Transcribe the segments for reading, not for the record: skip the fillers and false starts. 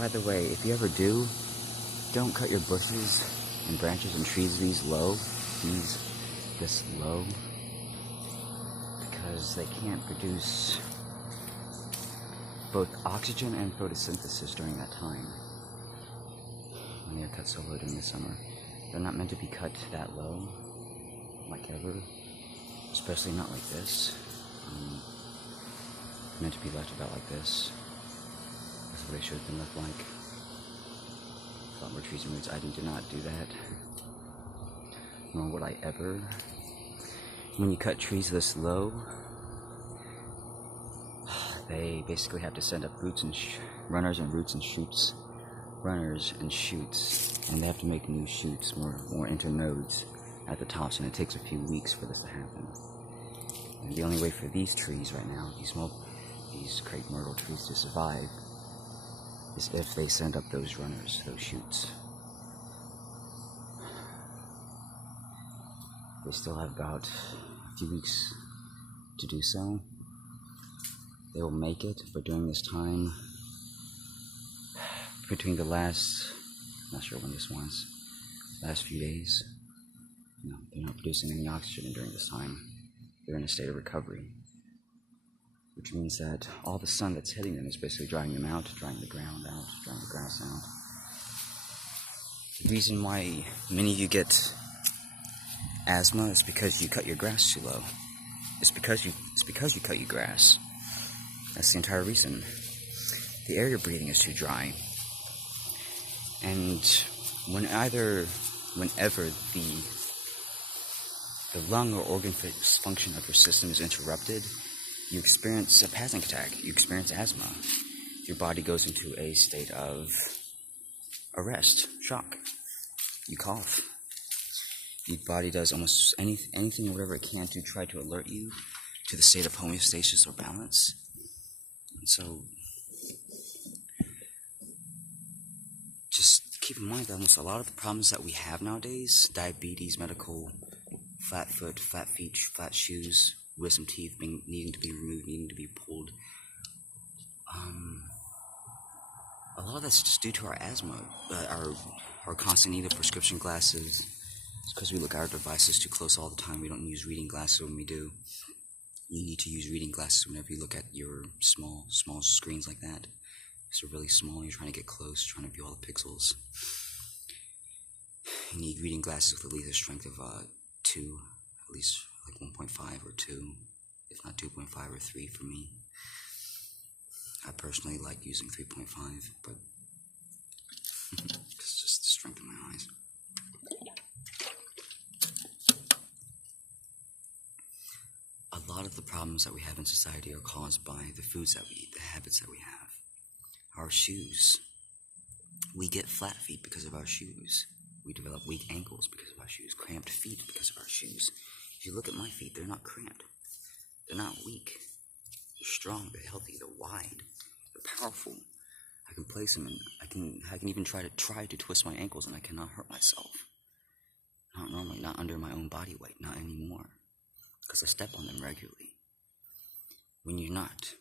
By the way, if you ever do, don't cut your bushes and branches and trees this low, because they can't produce both oxygen and photosynthesis during that time when they are cut so low during the summer. They're not meant to be cut that low, like ever, especially not like this. Meant to be left about like this. That's what they should have been left like. Flower trees and roots. I did not do that. Nor would I ever. When you cut trees this low, they basically have to send up roots and runners and roots and shoots. Runners and shoots. And they have to make new shoots, more internodes at the tops, and it takes a few weeks for this to happen. And the only way for these trees right now, these crepe myrtle trees to survive, is if they send up those runners, those shoots. They still have about a few weeks to do so. They will make it, but during this time, between the last, not sure when this was, last few days, they're not producing any oxygen during this time. They're in a state of recovery, which means that all the sun that's hitting them is basically drying them out, drying the ground out, drying the grass out. The reason why many of you get asthma is because you cut your grass too low. It's because you cut your grass. That's the entire reason. The air you're breathing is too dry. And whenever the lung or organ function of your system is interrupted, you experience a panic attack. You experience asthma. Your body goes into a state of arrest, shock. You cough. Your body does almost anything or whatever it can to try to alert you to the state of homeostasis or balance. And so, just keep in mind that almost a lot of the problems that we have nowadays, diabetes, medical, flat foot, flat feet, flat shoes, wisdom teeth needing to be removed, needing to be pulled, a lot of that's just due to our asthma, our constant need of prescription glasses. It's because we look at our devices too close all the time. We don't use reading glasses when we do. You need to use reading glasses whenever you look at your small screens like that. Because they're really small, you're trying to get close, trying to view all the pixels. You need reading glasses with at least a strength of 2, at least like 1.5 or 2, if not 2.5 or 3 for me. I personally like using 3.5, but it's just the strength of my eyes. A lot of the problems that we have in society are caused by the foods that we eat, the habits that we have. Our shoes. We get flat feet because of our shoes. We develop weak ankles because of our shoes, cramped feet because of our shoes. If you look at my feet, they're not cramped. They're not weak. They're strong, they're healthy, they're wide, they're powerful. I can place them, and I can even try to twist my ankles, and I cannot hurt myself. Not normally, not under my own body weight, not anymore, because I step on them regularly. When you're not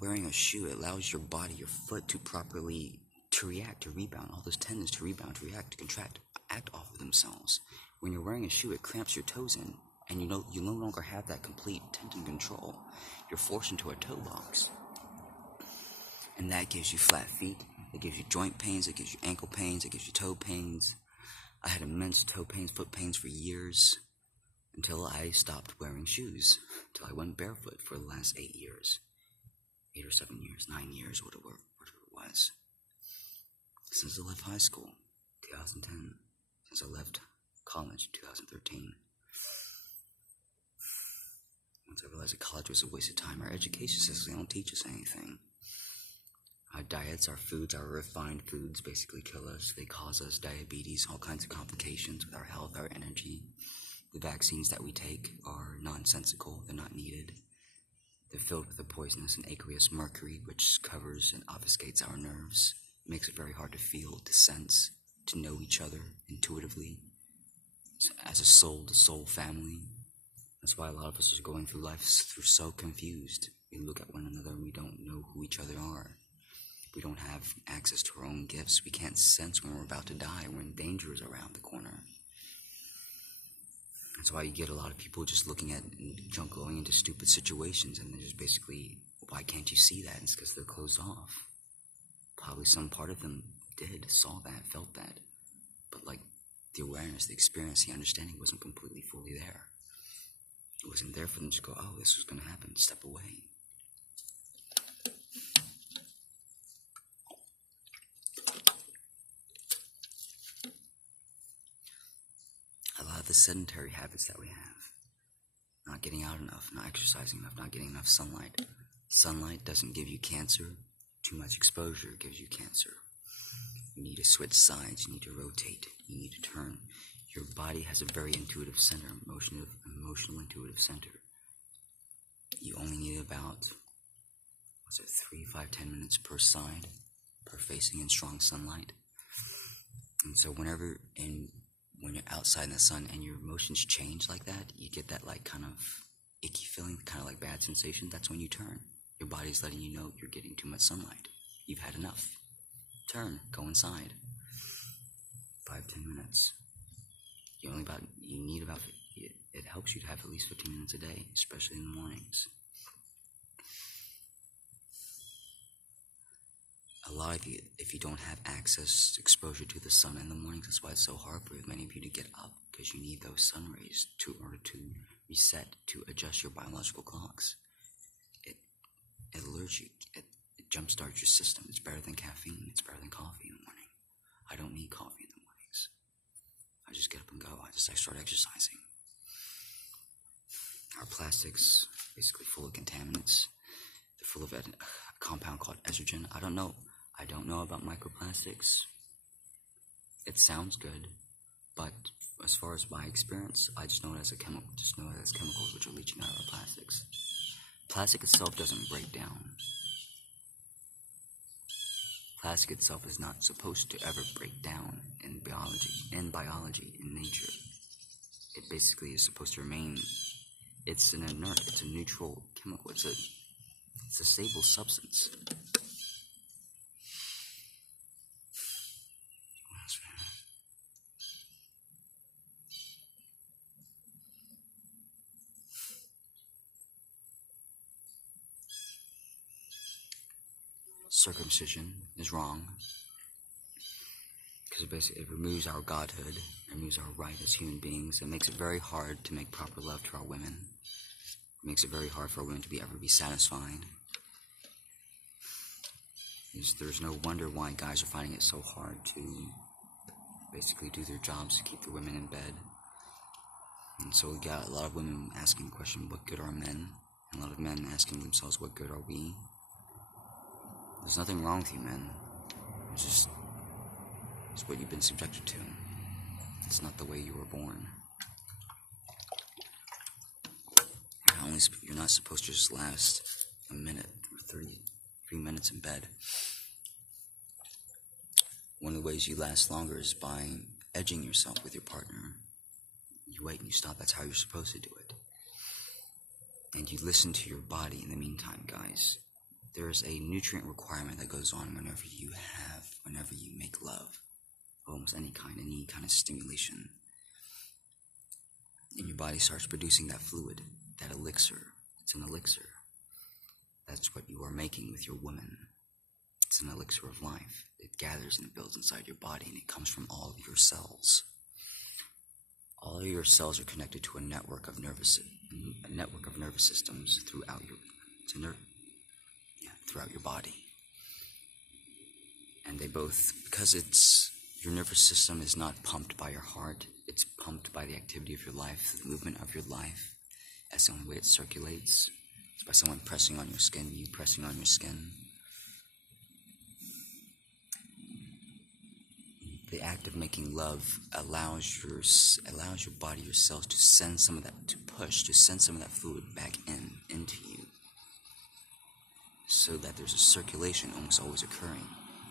wearing a shoe, it allows your body, your foot to properly react, to rebound. All those tendons to rebound, to react, to contract, act off of themselves. When you're wearing a shoe, it cramps your toes in, and you no longer have that complete tendon control. You're forced into a toe box. And that gives you flat feet, it gives you joint pains, it gives you ankle pains, it gives you toe pains. I had immense toe pains, foot pains for years, until I stopped wearing shoes, until I went barefoot for the last 8 years. 8 or 7 years, 9 years, whatever it was. Since I left high school, 2010. Since I left college, 2013. Once I realized that college was a waste of time, our education system, they don't teach us anything. Our diets, our foods, our refined foods basically kill us. They cause us diabetes, all kinds of complications with our health, our energy. The vaccines that we take are nonsensical. They're not needed. They're filled with the poisonous and aqueous mercury, which covers and obfuscates our nerves. It makes it very hard to feel, to sense, to know each other intuitively. As a soul-to-soul family. That's why a lot of us are going through life so confused. We look at one another and we don't know who each other are. We don't have access to our own gifts. We can't sense when we're about to die, when danger is around the corner. That's why you get a lot of people just looking at and going into stupid situations, and they're just basically, why can't you see that? It's because they're closed off. Probably some part of them saw that, felt that, but like the awareness, the experience, the understanding wasn't completely fully there. It wasn't there for them to go, oh, this was going to happen, step away. A lot of the sedentary habits that we have, not getting out enough, not exercising enough, not getting enough sunlight. Sunlight doesn't give you cancer. Too much exposure gives you cancer. You need to switch sides, you need to rotate, you need to turn. Your body has a very intuitive center, emotional intuitive center. You only need about, 3, 5, 10 minutes per side, per facing in strong sunlight. And so when you're outside in the sun and your emotions change like that, you get that like kind of icky feeling, kind of like bad sensation. That's when you turn. Your body's letting you know you're getting too much sunlight. You've had enough. Turn, go inside. 5, 10 minutes. It helps you to have at least 15 minutes a day, especially in the mornings. A lot of you, if you don't have access, exposure to the sun in the mornings, that's why it's so hard for many of you to get up, because you need those sun rays in order to reset, to adjust your biological clocks. It alerts you, it jumpstarts your system. It's better than caffeine, it's better than coffee in the morning. I don't need coffee in the mornings. I just get up and go. I start exercising. Our plastics, basically full of contaminants. They're full of a compound called estrogen. I don't know about microplastics. It sounds good, but as far as my experience, I just know it as chemicals which are leaching out of our plastics. Plastic itself doesn't break down. Plastic itself is not supposed to ever break down in biology, in nature. It basically is supposed to remain. It's an inert, it's a neutral chemical, it's a stable substance. Circumcision is wrong, because basically it removes our godhood, removes our right as human beings. It makes it very hard to make proper love to our women. It makes it very hard for women to ever be satisfied. There's no wonder why guys are finding it so hard to basically do their jobs to keep the women in bed. And so we got a lot of women asking the question, what good are men? And a lot of men asking themselves, what good are we? There's nothing wrong with you, men. It's what you've been subjected to. It's not the way you were born. You're not supposed to just last a minute or 3 minutes in bed. One of the ways you last longer is by edging yourself with your partner. You wait and you stop. That's how you're supposed to do it. And you listen to your body in the meantime, guys. There's a nutrient requirement that goes on whenever you make love, almost any kind of stimulation. And your body starts producing that fluid, that elixir. It's an elixir. That's what you are making with your woman. It's an elixir of life. It gathers and it builds inside your body, and it comes from all of your cells. All of your cells are connected to a network of nervous systems throughout your body. And they both, because your nervous system is not pumped by your heart, it's pumped by the activity of your life, the movement of your life. That's the only way it circulates. It's by someone pressing on your skin, you pressing on your skin. The act of making love allows your body, your cells to send some of that, to send some of that fluid back into you, so that there's a circulation almost always occurring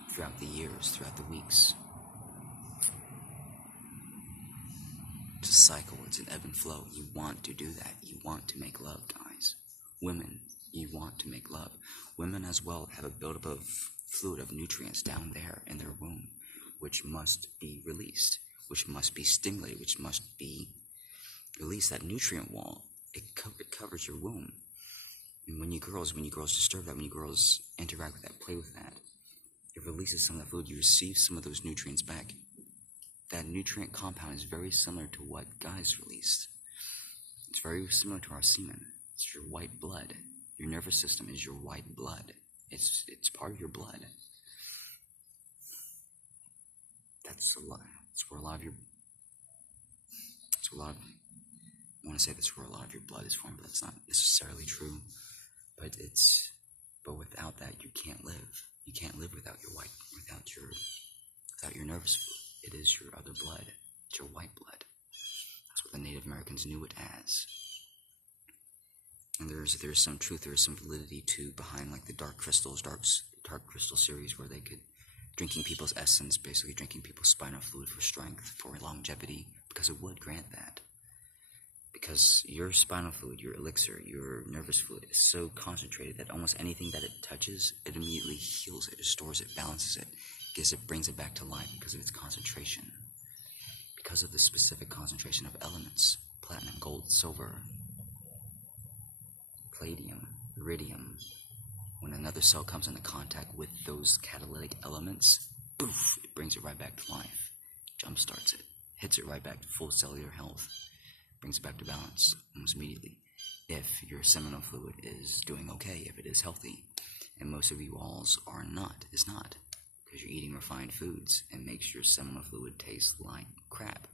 throughout the years, throughout the weeks. It's a cycle, it's an ebb and flow. You want to do that. You want to make love, guys. Women, you want to make love. Women as well have a buildup of fluid of nutrients down there in their womb, which must be released, which must be stimulated, which must be released. That nutrient wall, it covers your womb. And when you girls disturb that, when you girls interact with that, play with that, it releases some of that fluid. You receive some of those nutrients back. That nutrient compound is very similar to what guys release. It's very similar to our semen. It's your white blood. Your nervous system is your white blood. It's part of your blood. That's a lot. It's where a lot of your. It's a lot of. I want to say that's where a lot of your blood is formed, but that's not necessarily true. But without that, you can't live. You can't live without your nervous fluid. It is your other blood. It's your white blood. That's what the Native Americans knew it as. And there's some truth, there is some validity to behind like the dark crystal series, where they could drinking people's essence, basically drinking people's spinal fluid for strength, for longevity, because it would grant that. Because your spinal fluid, your elixir, your nervous fluid is so concentrated that almost anything that it touches, it immediately heals it, restores it, balances it, brings it back to life because of its concentration. Because of the specific concentration of elements, platinum, gold, silver, palladium, iridium. When another cell comes into contact with those catalytic elements, poof, it brings it right back to life, jumpstarts it, hits it right back to full cellular health, brings it back to balance almost immediately. If your seminal fluid is doing okay, if it is healthy, and most of you alls is not, because you're eating refined foods and makes your seminal fluid taste like crap.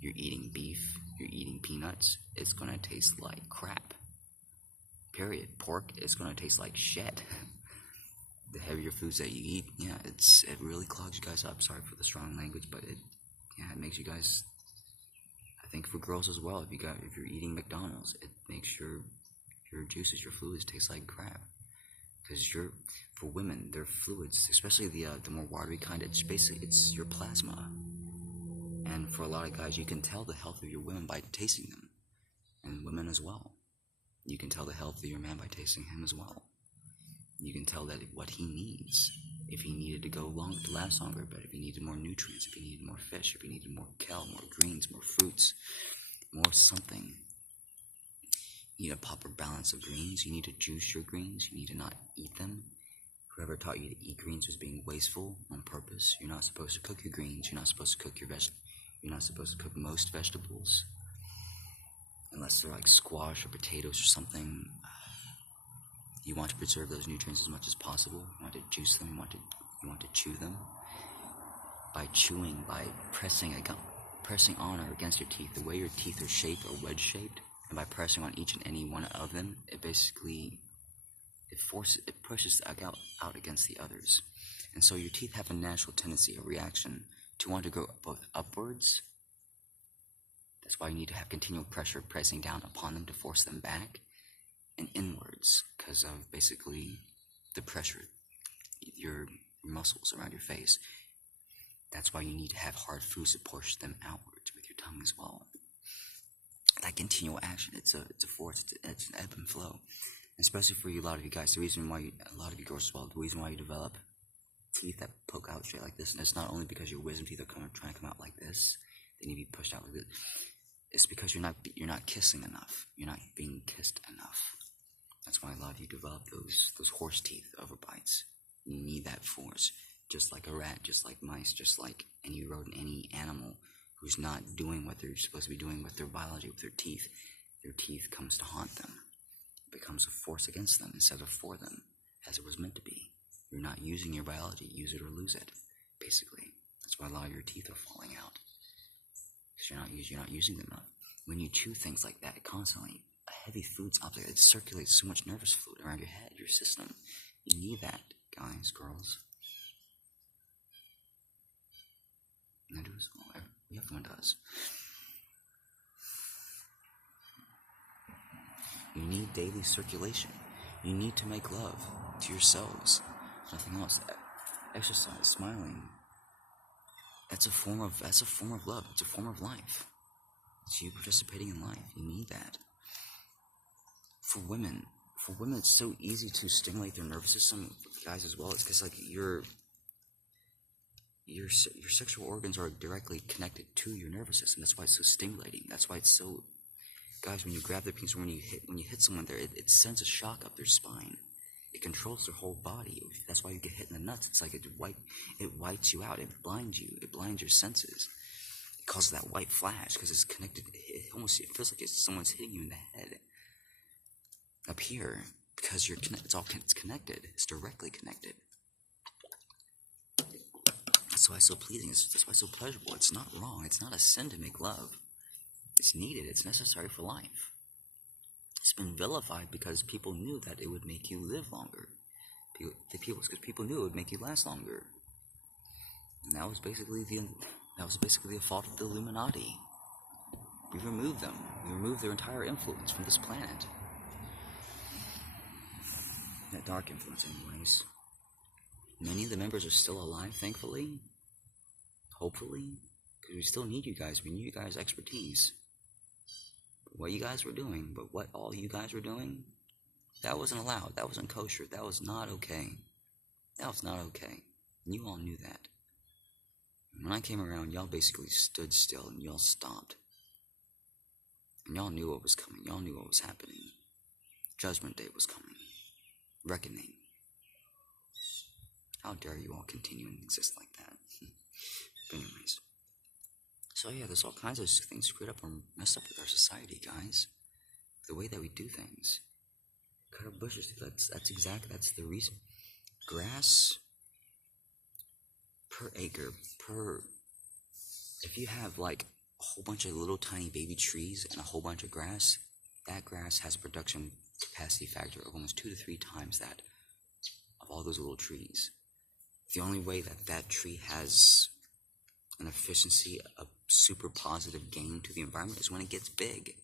You're eating beef, you're eating peanuts, it's gonna taste like crap. Period. Pork is gonna taste like shit. The heavier foods that you eat, yeah, it really clogs you guys up. Sorry for the strong language, but it makes you guys. I think for girls as well, if you're eating McDonald's, it makes your juices, your fluids taste like crap. Because for women, their fluids, especially the more watery kind, it's your plasma. And for a lot of guys, you can tell the health of your women by tasting them, and women as well. You can tell the health of your man by tasting him as well. You can tell that what he needs. If he needed to last longer, but if he needed more nutrients, if he needed more fish, if he needed more kale, more greens, more fruits, more something. You need a proper balance of greens. You need to juice your greens. You need to not eat them. Whoever taught you to eat greens was being wasteful on purpose. You're not supposed to cook your greens. You're not supposed to cook You're not supposed to cook most vegetables. Unless they're like squash or potatoes or something. You want to preserve those nutrients as much as possible. You want to juice them. You want to chew them. By chewing, by pressing on or against your teeth, the way your teeth are shaped or wedge shaped, and by pressing on each and any one of them, it pushes the egg out against the others. And so your teeth have a natural tendency, a reaction, to want to go both upwards. That's why you need to have continual pressure pressing down upon them to force them back, and inwards, because of basically the pressure, your muscles around your face. That's why you need to have hard foods to push them outwards with your tongue as well. That continual action, it's a force, it's an ebb and flow. Especially for you, a lot of you guys, a lot of you girls as well, the reason why you develop teeth that poke out straight like this, and it's not only because your wisdom teeth are trying to come out like this, they need to be pushed out like this. It's because you're not kissing enough. You're not being kissed enough. That's why a lot of you develop those horse teeth overbites. You need that force, just like a rat, just like mice, just like any rodent, any animal who's not doing what they're supposed to be doing with their biology, with their teeth. Their teeth comes to haunt them. It becomes a force against them instead of for them, as it was meant to be. You're not using your biology. Use it or lose it, basically. That's why a lot of your teeth are falling out. Because you're not using them enough. When you chew things like that constantly, a heavy food's object, it circulates so much nervous fluid around your head, your system. You need that, guys, girls. And I do as well. Everyone does. You need daily circulation. You need to make love to yourselves. Nothing else. Exercise, smiling. That's a form of love. It's a form of life. It's you participating in life. You need that. For women, for women, it's so easy to stimulate their nervous system. For guys as well, it's because like your sexual organs are directly connected to your nervous system. That's why it's so stimulating. That's why it's so, guys, when you grab their penis, or when you hit someone there, it sends a shock up their spine. It controls their whole body. That's why you get hit in the nuts. It's like it whites you out. It blinds you. It blinds your senses. It causes that white flash because it's connected. It feels like someone's hitting you in the head up here because it's connected. It's directly connected. That's why it's so pleasing. That's why it's so pleasurable. It's not wrong. It's not a sin to make love. It's needed. It's necessary for life. It's been vilified because people knew that it would make you live longer. Because people knew it would make you last longer. And that was basically the fault of the Illuminati. We removed them. We removed their entire influence from this planet. That dark influence, anyways. Many of the members are still alive, thankfully. Hopefully. Because we still need you guys. We need you guys' expertise. What you guys were doing, but what all you guys were doing, that wasn't allowed. That wasn't kosher. That was not okay. That was not okay. And you all knew that. When I came around, y'all basically stood still and y'all stopped. And y'all knew what was coming. Y'all knew what was happening. Judgment Day was coming. Reckoning. How dare you all continue and exist like that? But anyways. So yeah, there's all kinds of things screwed up or messed up with our society, guys. The way that we do things. Cut our bushes. That's the reason. Grass per acre, if you have like a whole bunch of little tiny baby trees and a whole bunch of grass, that grass has a production capacity factor of almost 2 to 3 times that of all those little trees. The only way that tree has an efficiency, a super positive gain to the environment is when it gets big.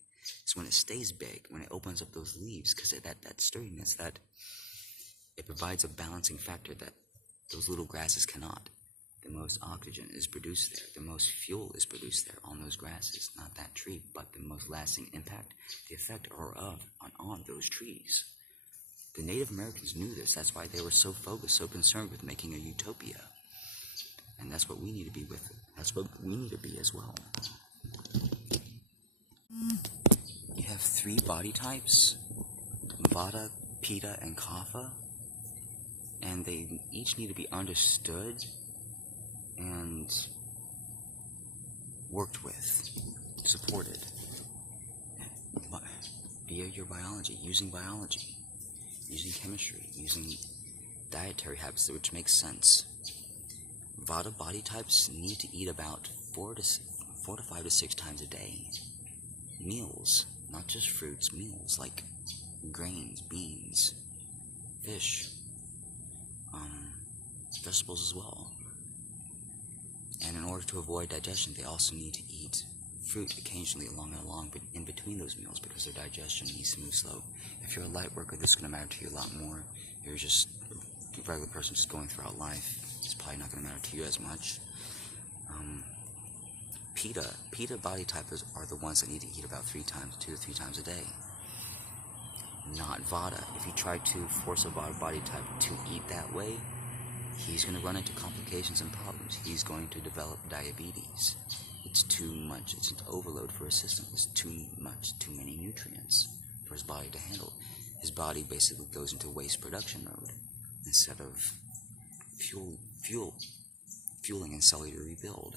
It's when it stays big, when it opens up those leaves, because that sturdiness, that it provides a balancing factor that those little grasses cannot. The most oxygen is produced there. The most fuel is produced there on those grasses, not that tree, but the most lasting impact, the effect on those trees. The Native Americans knew this. That's why they were so focused, so concerned with making a utopia. And that's what we need to be with. That's what we need to be as well. You have 3 body types, Vata, Pitta, and Kapha. And they each need to be understood and worked with, supported via your biology, using chemistry, using dietary habits, which makes sense. Vata body types need to eat about 4 to 5 to 6 times a day. Meals, not just fruits, meals like grains, beans, fish, vegetables as well. And in order to avoid digestion, they also need to eat fruit occasionally along but in between those meals, because their digestion needs to move slow. If you're a light worker, this is going to matter to you a lot more. You're just a regular person just going throughout life. It's probably not going to matter to you as much. Pitta body types are the ones that need to eat about 2 to 3 times a day. Not Vata. If you try to force a Vata body type to eat that way, he's going to run into complications and problems. He's going to develop diabetes. It's too much. It's an overload for his system. It's too many nutrients for his body to handle. His body basically goes into waste production mode instead of fueling and cellular rebuild.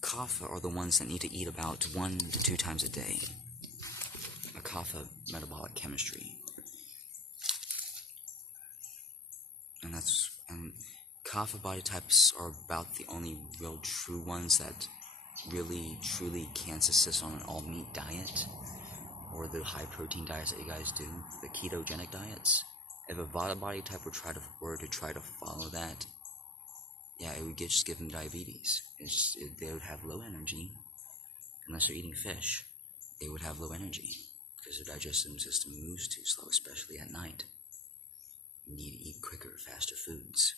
Kapha are the ones that need to eat about 1 to 2 times a day. A Kapha metabolic chemistry. And Kapha body types are about the only real true ones that really, truly can subsist on an all-meat diet, or the high-protein diets that you guys do, the ketogenic diets. If a Vata body type were to try to follow that, yeah, it would just give them diabetes. They would have low energy, unless they're eating fish. They would have low energy, because their digestive system moves too slow, especially at night. You need to eat quicker, faster foods.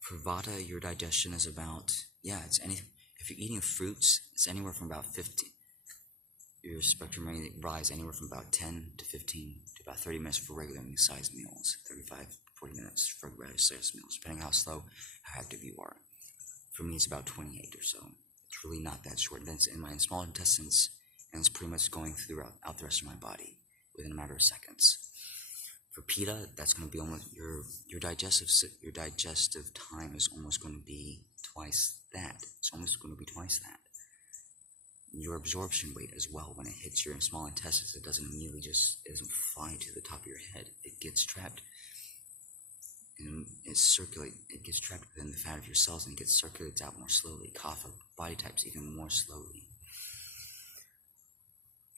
For Vata, your digestion is about, if you're eating fruits, it's anywhere from about 50 your spectrum may rise anywhere from about 10 to 15 to about 30 minutes for regular sized meals, 35 40 minutes for regular sized meals, depending on how slow, how active you are. For me, it's about 28 or so. It's really not that short. Then it's in my small intestines, and it's pretty much going throughout the rest of my body within a matter of seconds. For PETA, that's going to be almost your digestive time is almost going to be twice that. It's almost going to be twice that. Your absorption rate as well, when it hits your small intestines, it doesn't fly to the top of your head. It gets trapped and it gets trapped within the fat of your cells, and it gets circulates out more slowly. Kapha body types even more slowly.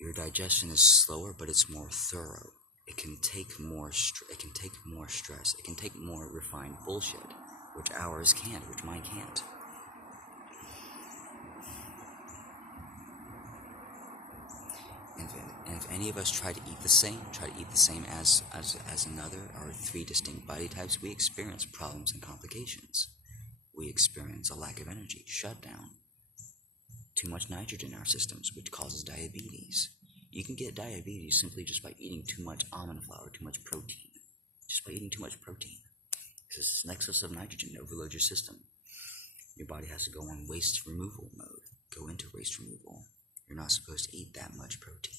Your digestion is slower, but it's more thorough. It can take more stress. It can take more refined bullshit, which ours can't, which mine can't. And if any of us try to eat the same as another, our three distinct body types, we experience problems and complications. We experience a lack of energy, shutdown, too much nitrogen in our systems, which causes diabetes. You can get diabetes simply just by eating too much almond flour, too much protein. Just by eating too much protein. Because it's an excess of nitrogen that overloads your system. Your body has to go on waste removal mode, go into waste removal. You're not supposed to eat that much protein.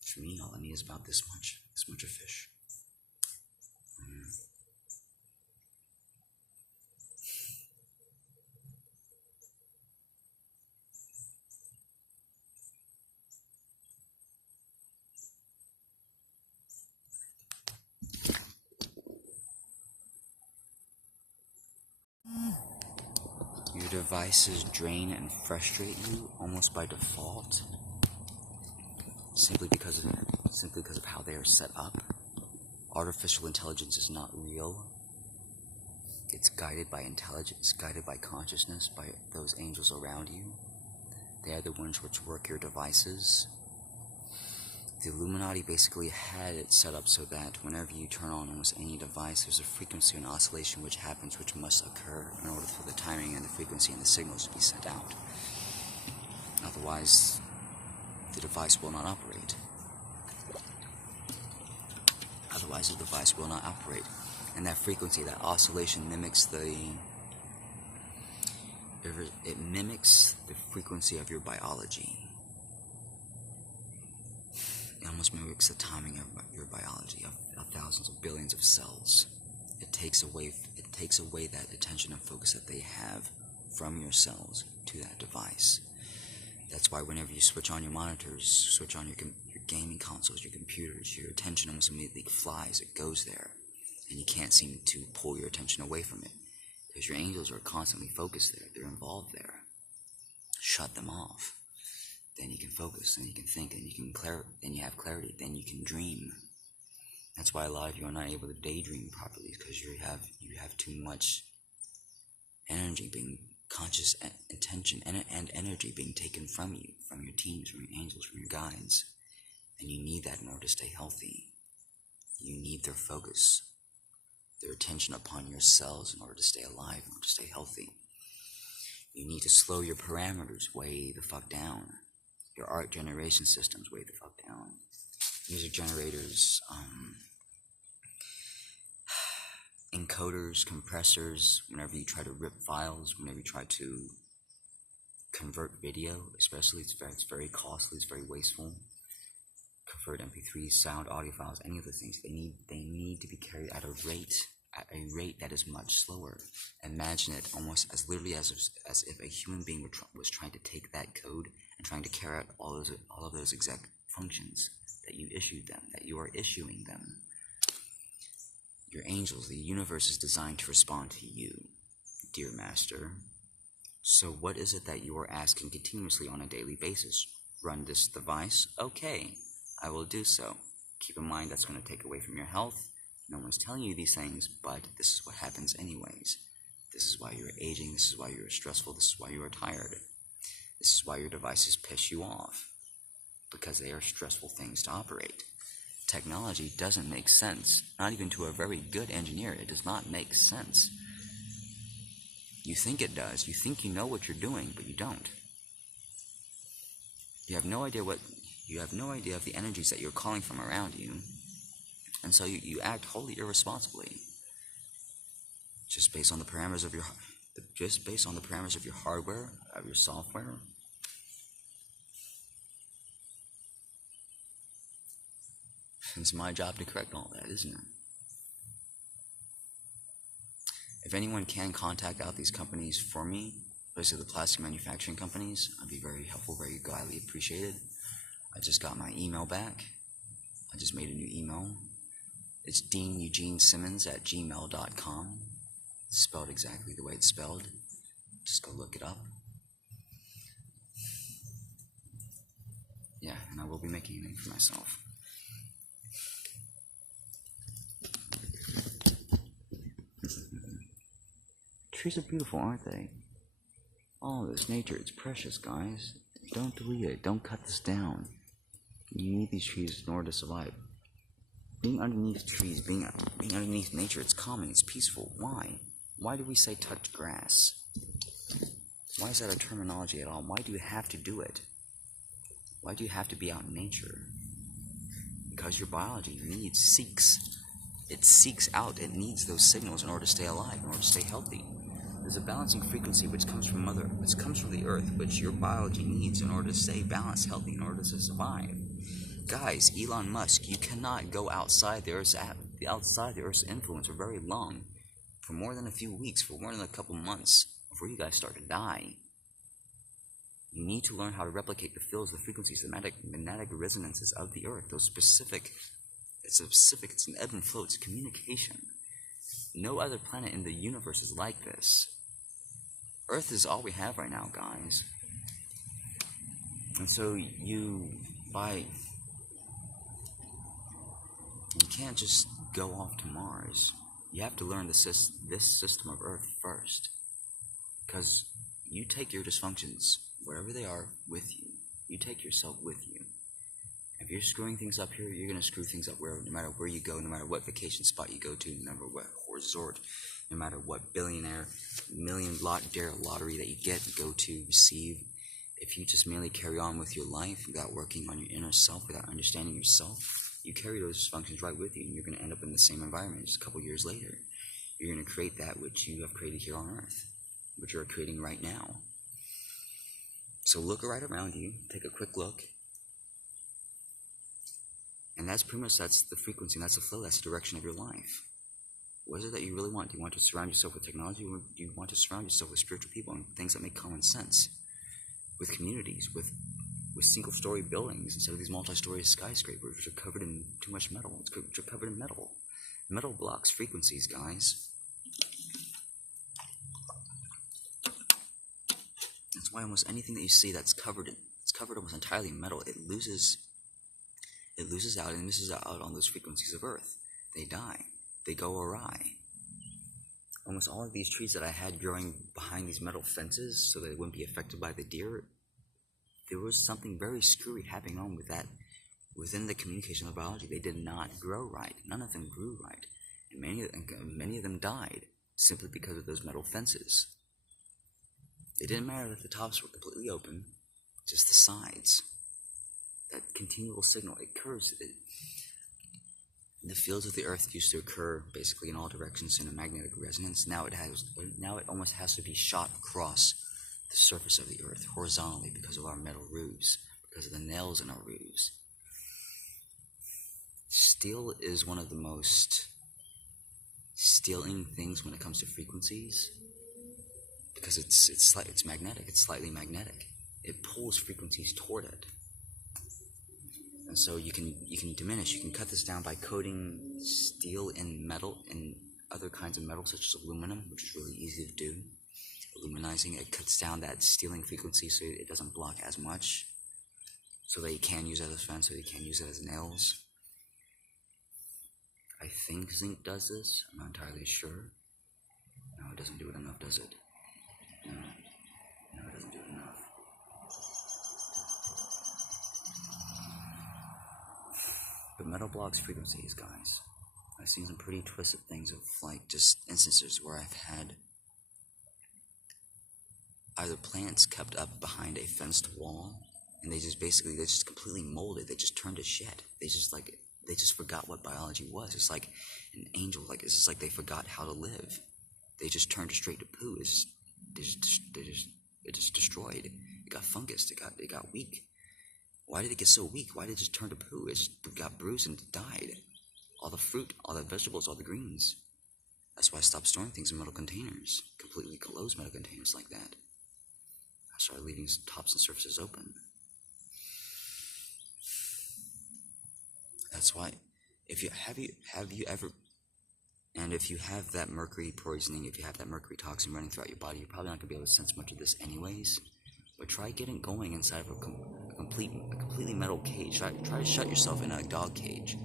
For me, all I need is about this much of fish. Your devices drain and frustrate you almost by default, simply because of how they are set up. Artificial intelligence is not real. It's guided by intelligence, guided by consciousness, by those angels around you. They are the ones which work your devices. The Illuminati basically had it set up so that whenever you turn on almost any device, there's a frequency and oscillation which happens, which must occur in order for the timing and the frequency and the signals to be sent out. Otherwise, the device will not operate. And that frequency, that oscillation mimics the frequency of your biology. It almost mimics the timing of your biology, of thousands of billions of cells. It takes away that attention and focus that they have from your cells to that device. That's why whenever you switch on your monitors, switch on your gaming consoles, your computers, your attention almost immediately flies. It goes there, and you can't seem to pull your attention away from it because your angels are constantly focused there. They're involved there. Shut them off. Then you can focus, then you can think, then you have clarity, then you can dream. That's why a lot of you are not able to daydream properly, because you have too much energy being conscious attention and energy being taken from you, from your teams, from your angels, from your guides. And you need that in order to stay healthy. You need their focus, their attention upon your cells in order to stay alive, in order to stay healthy. You need to slow your parameters way the fuck down. Your art generation systems way the fuck down. Music generators, encoders, compressors, whenever you try to rip files, whenever you try to convert video, especially, it's very costly, it's very wasteful. Convert MP3s, sound, audio files, any of the things, they need to be carried at a rate that is much slower. Imagine it almost as literally as if a human being was trying to take that code and trying to carry out all of those exact functions that you issued them, that you are issuing them. Your angels, the universe is designed to respond to you, dear master. So what is it that you are asking continuously on a daily basis? Run this device? Okay, I will do so. Keep in mind that's going to take away from your health. No one's telling you these things, but this is what happens anyways. This is why you're aging, this is why you're stressful, this is why you are tired. This is why your devices piss you off, because they are stressful things to operate. Technology doesn't make sense. Not even to a very good engineer, it does not make sense. You think it does. You think you know what you're doing, but you don't. You have no idea of the energies that you're calling from around you, and so you act wholly irresponsibly, just based on the parameters of your hardware, of your software. It's my job to correct all that, isn't it? If anyone can contact out these companies for me, especially the plastic manufacturing companies, I'd be very helpful, very gladly appreciated. I just got my email back. I just made a new email. It's deaneugenesimmons@gmail.com. It's spelled exactly the way it's spelled. Just go look it up. Yeah, and I will be making a name for myself. Trees are beautiful, aren't they? Oh, this nature, it's precious, guys. Don't delete it. Don't cut this down. You need these trees in order to survive. Being underneath trees, being underneath nature, it's calming, it's peaceful. Why? Why do we say touch grass? Why is that a terminology at all? Why do you have to do it? Why do you have to be out in nature? Because your biology seeks those signals in order to stay alive, in order to stay healthy. There's a balancing frequency which comes from the earth, which your biology needs in order to stay balanced, healthy, in order to survive. Guys, Elon Musk, you cannot go outside the Earth's influence for very long, for more than a few weeks, for more than a couple months, before you guys start to die. You need to learn how to replicate the fields, the frequencies, the magnetic resonances of the Earth. It's an ebb and flow, it's communication. No other planet in the universe is like this. Earth is all we have right now, guys. And so you can't just go off to Mars. You have to learn this system of Earth first. Because you take your dysfunctions, wherever they are, with you. You take yourself with you. If you're screwing things up here, you're going to screw things up no matter where you go, no matter what vacation spot you go to, no matter what resort, no matter what billionaire, million-dollar lottery that you go to receive. If you just merely carry on with your life without working on your inner self, without understanding yourself, you carry those dysfunctions right with you, and you're going to end up in the same environment just a couple years later. You're going to create that which you have created here on Earth, which you're creating right now. So look right around you, take a quick look, and that's the frequency, and that's the flow, that's the direction of your life. What is it that you really want? Do you want to surround yourself with technology, or do you want to surround yourself with spiritual people and things that make common sense? With communities, with single-story buildings instead of these multi-story skyscrapers which are covered in too much metal, which are covered in metal. Metal blocks frequencies, guys. That's why almost anything that you see that's covered almost entirely in metal, it loses out and misses out on those frequencies of Earth. They die. They go awry. Almost all of these trees that I had growing behind these metal fences so that it wouldn't be affected by the deer, there was something very screwy happening on with that within the communication of biology. They did not grow right. None of them grew right. And many of them died simply because of those metal fences. It didn't matter that the tops were completely open, just the sides. That continual signal, it occurs. The fields of the Earth used to occur basically in all directions in a magnetic resonance. Now it almost has to be shot across the surface of the Earth horizontally because of our metal roofs, because of the nails in our roofs. Steel is one of the most stealing things when it comes to frequencies, because it's magnetic. It's slightly magnetic. It pulls frequencies toward it. And so you can diminish, you can cut this down by coating steel in metal and other kinds of metal such as aluminum, which is really easy to do. Aluminizing, it cuts down that stealing frequency so it doesn't block as much, so that you can use it as fence, so you can use it as nails. I think zinc does this, I'm not entirely sure. No, it doesn't do it enough, does it? No, it doesn't do it enough. But metal blocks frequencies, guys. I've seen some pretty twisted things of like just instances where I've had either plants kept up behind a fenced wall and they just completely molded. They just turned to shit. They just forgot what biology was. It's like an angel. Like it's just like they forgot how to live. They just turned straight to poo. It just destroyed. It got fungus. It got weak. Why did it get so weak? Why did it just turn to poo? It just got bruised and died. All the fruit, all the vegetables, all the greens. That's why I stopped storing things in metal containers. Completely closed metal containers like that. I started leaving tops and surfaces open. That's why, if you ever, and if you have that mercury poisoning, if you have that mercury toxin running throughout your body, you're probably not gonna be able to sense much of this anyways. But try getting going inside of a completely metal cage. Try to shut yourself in a dog cage,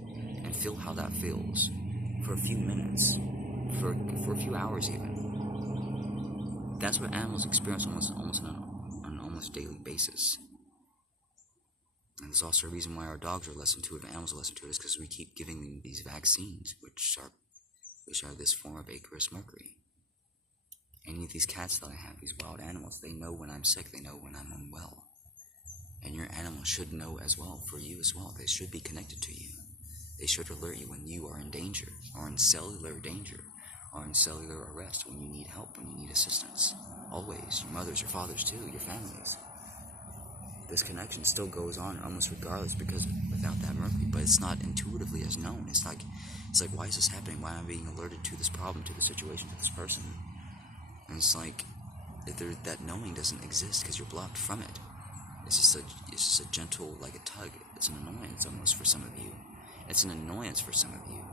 and feel how that feels for a few minutes, for a few hours even. That's what animals experience almost on an almost daily basis. And there's also a reason why our dogs are less intuitive, animals are less intuitive, is because we keep giving them these vaccines, which are this form of aqueous mercury. Any of these cats that I have, these wild animals, they know when I'm sick, they know when I'm unwell. And your animal should know as well, for you as well. They should be connected to you. They should alert you when you are in danger, or in cellular danger, or in cellular arrest, when you need help, when you need assistance. Always, your mothers, your fathers too, your families. This connection still goes on almost regardless, because without that mercury, but it's not intuitively as known. It's like, why is this happening? Why am I being alerted to this problem, to the situation, to this person? And it's like, that knowing doesn't exist because you're blocked from it. It's just a gentle, like a tug. It's an annoyance almost for some of you. It's an annoyance for some of you.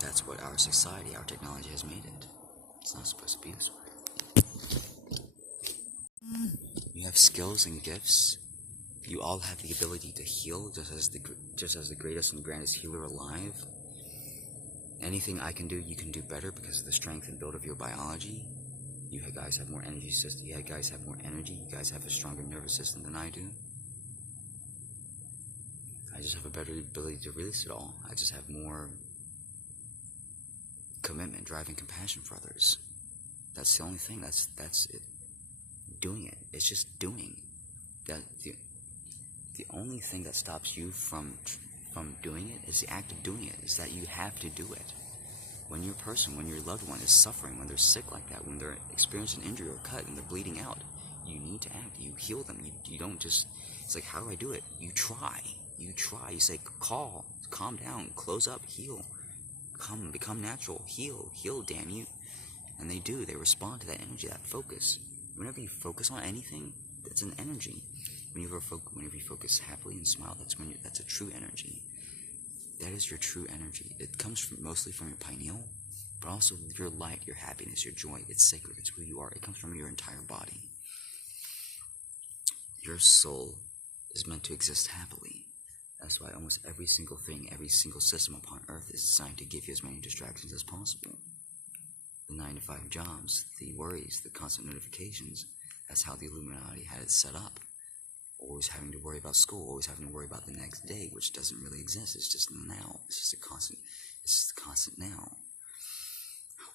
That's what our society, our technology has made it. It's not supposed to be this way. You have skills and gifts. You all have the ability to heal, just as the greatest and grandest healer alive. Anything I can do, you can do better because of the strength and build of your biology. You guys have more energy system. You guys have more energy. You guys have a stronger nervous system than I do. I just have a better ability to release it all. I just have more commitment, drive, and compassion for others. That's the only thing. That's it. Doing it. It's just doing. That the only thing that stops you from doing it is the act of doing it. Is that you have to do it. When your loved one is suffering, when they're sick like that, when they're experiencing injury or cut and they're bleeding out, you need to act. You heal them. You don't just, it's like, how do I do it? You try. You say, calm down, close up, heal. Become natural, heal, damn you. And they do. They respond to that energy, that focus. Whenever you focus on anything, that's an energy. Whenever you focus happily and smile, that's a true energy. That is your true energy. It comes mostly from your pineal, but also your light, your happiness, your joy. It's sacred. It's who you are. It comes from your entire body. Your soul is meant to exist happily. That's why almost every single thing, every single system upon Earth is designed to give you as many distractions as possible. The 9-to-5 jobs, the worries, the constant notifications. That's how the Illuminati had it set up. Always having to worry about school, always having to worry about the next day, which doesn't really exist. It's just now. It's just a constant now.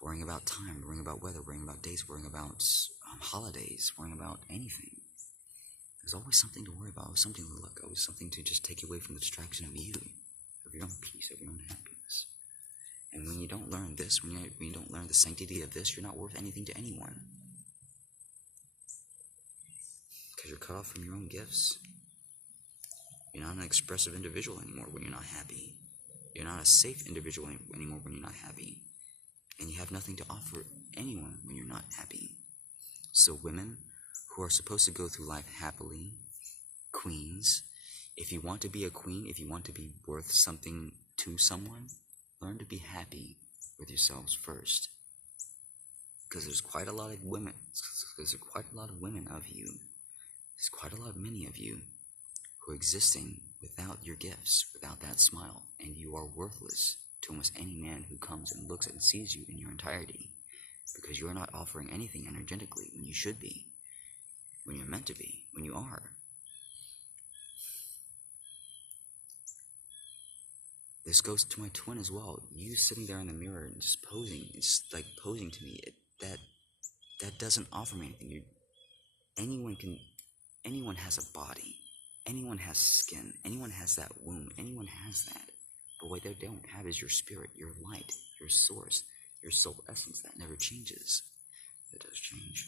Worrying about time, worrying about weather, worrying about dates, worrying about holidays, worrying about anything. There's always something to worry about, always something to look, always something to just take away from the distraction of you, of your own peace, of your own happiness. And when you don't learn this, when you don't learn the sanctity of this, you're not worth anything to anyone. Because you're cut off from your own gifts. You're not an expressive individual anymore when you're not happy. You're not a safe individual anymore when you're not happy. And you have nothing to offer anyone when you're not happy. So women who are supposed to go through life happily, queens, if you want to be a queen, if you want to be worth something to someone, learn to be happy with yourselves first. Because there's quite a lot of women of you. There's quite a lot, many of you, who are existing without your gifts, without that smile, and you are worthless to almost any man who comes and looks and sees you in your entirety, because you are not offering anything energetically when you should be, when you're meant to be, when you are. This goes to my twin as well. You sitting there in the mirror and just posing, it's like posing to me, that doesn't offer me anything. Anyone can anyone has a body. Anyone has skin. Anyone has that womb. Anyone has that. But what they don't have is your spirit, your light, your source, your soul essence that never changes. It does change.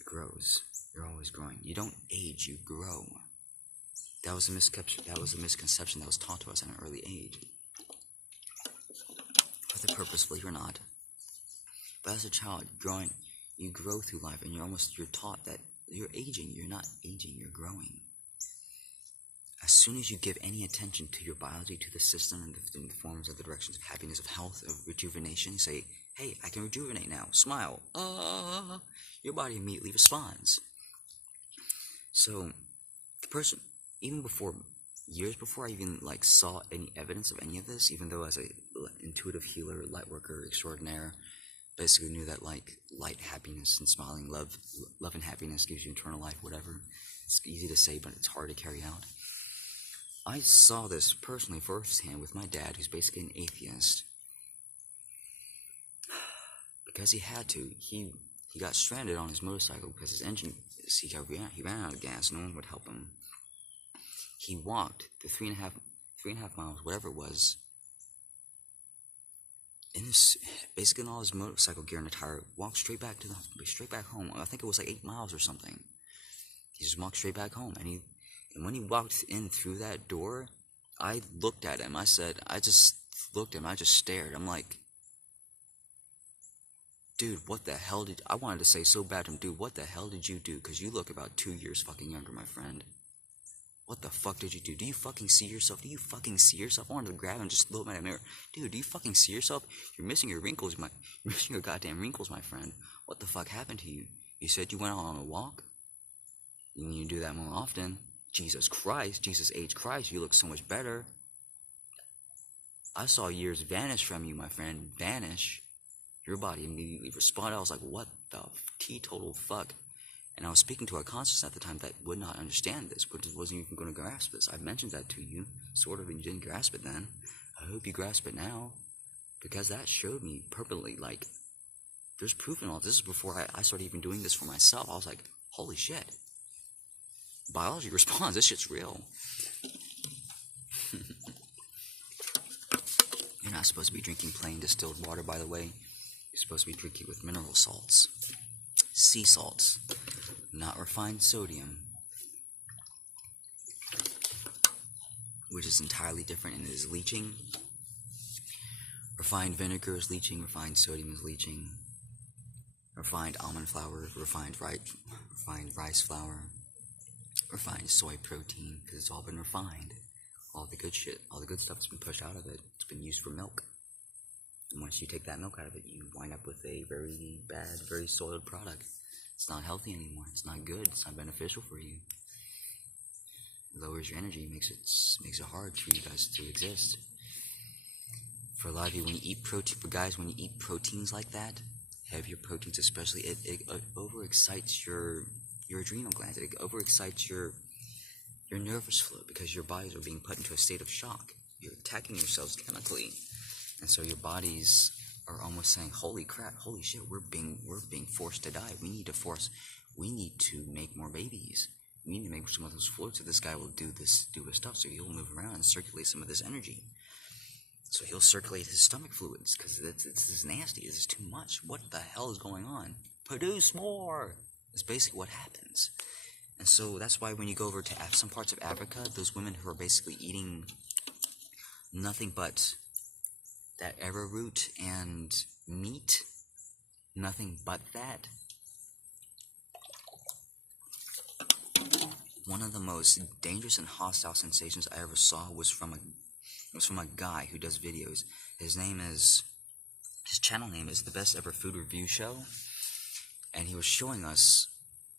It grows. You're always growing. You don't age, you grow. That was a misconception that was taught to us at an early age. Whether purposefully or not. But as a child, you grow through life, and you're taught that you're aging. You're not aging, you're growing. As soon as you give any attention to your biology, to the system, and the forms of the directions of happiness, of health, of rejuvenation, you say, hey, I can rejuvenate now. Smile. Your body immediately responds. So, the person, even years before I even saw any evidence of any of this, even though as a intuitive healer, light worker extraordinaire, basically knew that light, happiness, and smiling, love and happiness gives you eternal life, whatever. It's easy to say, but it's hard to carry out. I saw this personally firsthand with my dad, who's basically an atheist. Because he had to. He got stranded on his motorcycle because his engine, he ran out of gas. No one would help him. He walked the 3.5 miles, whatever it was, basically in all his motorcycle gear and a tire, walked straight back home. I think it was 8 miles or something. He just walked straight back home, and when he walked in through that door, I looked at him. I just stared. I'm like, dude, what the hell I wanted to say so bad to him, dude, what the hell did you do? Because you look about 2 years fucking younger, my friend. What the fuck did you do? Do you fucking see yourself? I wanted to grab him and just look at him in the mirror. Dude, do you fucking see yourself? You're missing your wrinkles, you're missing your goddamn wrinkles, my friend. What the fuck happened to you? You said you went out on a walk? You need to do that more often. Jesus H. Christ, you look so much better. I saw years vanish from you, my friend. Vanish. Your body immediately responded. I was like, what the teetotal fuck? And I was speaking to a consciousness at the time that would not understand this, but wasn't even going to grasp this. I mentioned that to you, sort of, and you didn't grasp it then. I hope you grasp it now, because that showed me purposely, there's proof in all this. Is before I started even doing this for myself. I was like, holy shit. Biology responds. This shit's real. You're not supposed to be drinking plain distilled water, by the way. You're supposed to be drinking with mineral salts. Sea salts. Not refined sodium. Which is entirely different and is leaching. Refined vinegar is leaching. Refined sodium is leaching. Refined almond flour. Refined rice flour. Refined soy protein, because it's all been refined. All the good shit, all the good stuff has been pushed out of it. It's been used for milk. And once you take that milk out of it, you wind up with a very bad, very soiled product. It's not healthy anymore. It's not good. It's not beneficial for you. It lowers your energy, makes it hard for you guys to exist. For a lot of you, when you eat protein, for guys, when you eat proteins like that, heavier proteins especially, it overexcites your adrenal glands. It overexcites your nervous flow, because your bodies are being put into a state of shock. You're attacking yourselves chemically, and so your bodies are almost saying, "Holy crap! Holy shit! We're being forced to die. We need to make more babies. We need to make some of those fluids so this guy will do his stuff. So he'll move around and circulate some of this energy. So he'll circulate his stomach fluids, because it's nasty. This is too much. What the hell is going on? Produce more." That's basically what happens. And so that's why when you go over to some parts of Africa, those women who are basically eating nothing but that arrowroot and meat, nothing but that. One of the most dangerous and hostile sensations I ever saw was from a guy who does videos. His channel name is The Best Ever Food Review Show. And he was showing us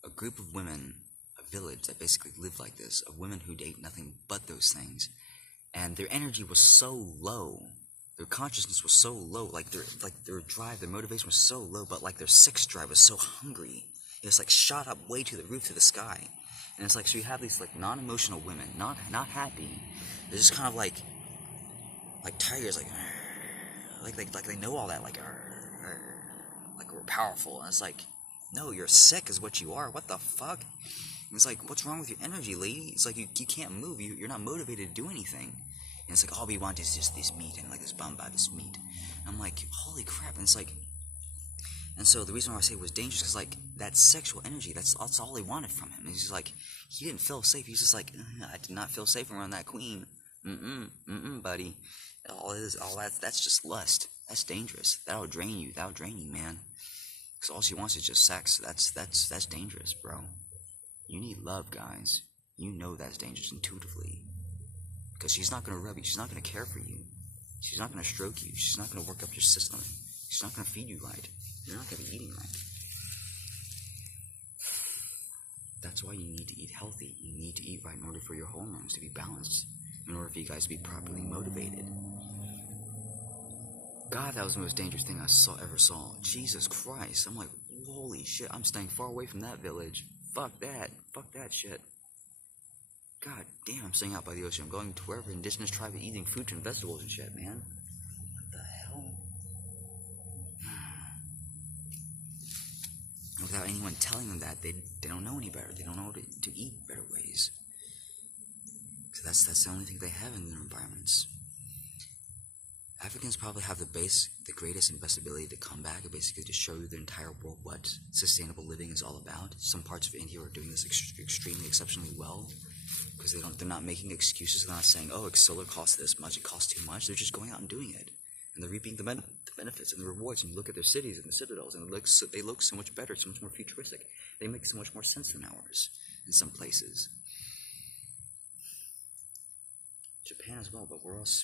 a group of women, a village that basically lived like this, of women who ate nothing but those things. And their energy was so low, their consciousness was so low, their drive, their motivation was so low, but their sex drive was so hungry. It was shot up way to the roof, to the sky. And it's so you have these non-emotional women, not happy. They're just kind of like tigers, like they know all that, like we're powerful. And it's no, you're sick is what you are. What the fuck? And it's like, what's wrong with your energy, lady? It's like, you can't move. You're not motivated to do anything. And it's like, all we want is just this meat and like this bum by this meat. And I'm like, holy crap. And it's like, and so the reason why I say it was dangerous is like that sexual energy, that's all they wanted from him. And he's just like, he didn't feel safe. He's just like, I did not feel safe around that queen. Buddy. That's just lust. That's dangerous. That'll drain you, man. Because all she wants is just sex. That's dangerous, bro. You need love, guys. You know that's dangerous intuitively. Because she's not going to rub you. She's not going to care for you. She's not going to stroke you. She's not going to work up your system. She's not going to feed you right. You're not going to be eating right. That's why you need to eat healthy. You need to eat right in order for your hormones to be balanced. In order for you guys to be properly motivated. God, that was the most dangerous thing I ever saw. Jesus Christ. I'm like, holy shit, I'm staying far away from that village. Fuck that. Fuck that shit. God damn, I'm staying out by the ocean. I'm going to wherever indigenous tribe are eating fruits and vegetables and shit, man. What the hell? Without anyone telling them that, they don't know any better. They don't know to eat better ways. So that's the only thing they have in their environments. Africans probably have the greatest and best ability to come back and basically to show the entire world what sustainable living is all about. Some parts of India are doing this extremely, exceptionally well because they're not making excuses. They're not saying, oh, solar costs this much, it costs too much. They're just going out and doing it, and they're reaping the benefits and the rewards. And you look at their cities and the citadels, and they look so much better, so much more futuristic. They make so much more sense than ours in some places. Japan as well, but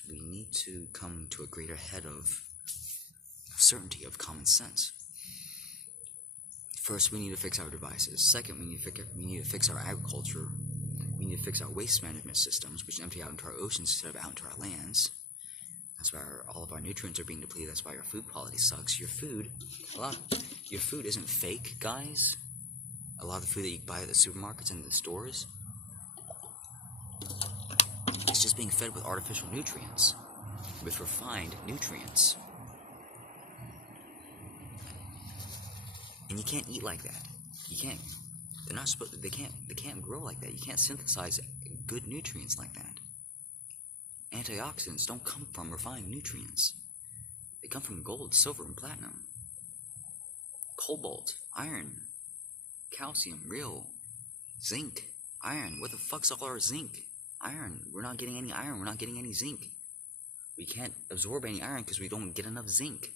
we need to come to a greater head of certainty, of common sense. First, we need to fix our devices. Second, we need to fix our agriculture. We need to fix our waste management systems, which empty out into our oceans instead of out into our lands. That's why all of our nutrients are being depleted. That's why our food quality sucks. Your food isn't fake, guys. A lot of the food that you buy at the supermarkets and the stores, it's just being fed with artificial nutrients, with refined nutrients. And you can't eat like that. You can't. They're not supposed. They can't grow like that. You can't synthesize good nutrients like that. Antioxidants don't come from refined nutrients. They come from gold, silver, and platinum. Cobalt, iron, calcium, real, zinc, iron. Where the fuck's all our zinc? Iron. We're not getting any iron. We're not getting any zinc. We can't absorb any iron because we don't get enough zinc.